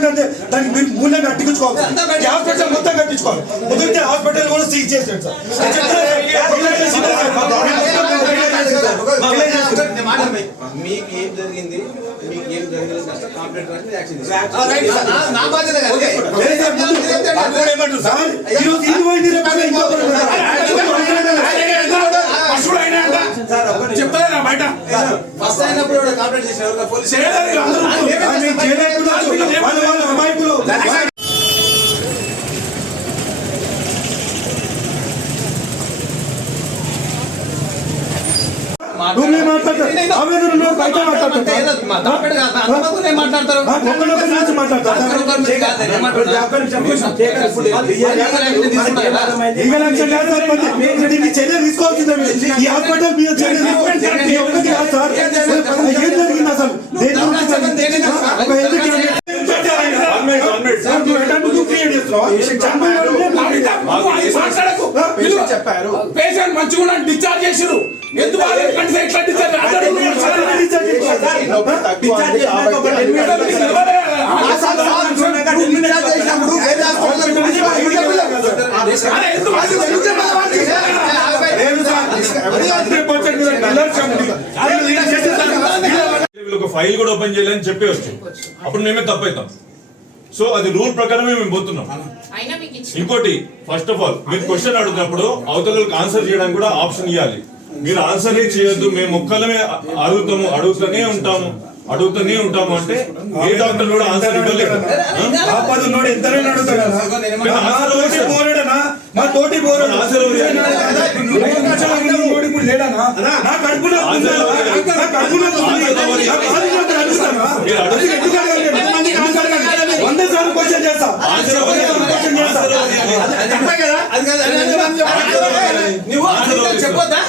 పోయిందంటే దానికి మీరు మూల్యం కట్టించుకోవాలి. హాస్పిటల్ మొత్తం కట్టించుకోవాలి. మొదటి హాస్పిటల్ కూడా సీజ్ చేసాడు సార్. మీకు ఏం జరిగింది, మీకు ఏం జరిగింది కంప్లైంట్ రాసి యాక్షన్ చెప్తారా బయట ఫస్ట్ అయినప్పుడు కంప్లైంట్ చేసిన పోలీసు చర్య తీసుకోవాల్సిందే. ఈ హాస్పిటల్ మీద చర్య ఒకటి కాదు సార్. ఏం జరిగింది అసలు? చెప్పారు పేషెంట్ మంచిగా డిశ్చార్జ్ చేసారు. ఎందుకు ఫైల్ కూడా ఓపెన్ చేయాలని చెప్పేవచ్చు. అప్పుడు మేమే తప్పైతాం. సో అది రూల్ ప్రకారమే మేము పోతున్నాం. ఇంకోటి ఫస్ట్ ఆఫ్ ఆల్ మీరు క్వశ్చన్ అడుగుతున్నప్పుడు అవతలకు ఆన్సర్ చేయడానికి కూడా ఆప్షన్ ఇవ్వాలి. మీరు ఆన్సర్ చేయొద్దు, మేము ఒక్కలమే అడుగుతూనే ఉంటాము అంటే ఏ డాక్టర్ కూడా ఆన్సర్ ఇవ్వలేదు. మా తోటి క్వశ్చన్ చేస్తా. చెప్పొద్దా?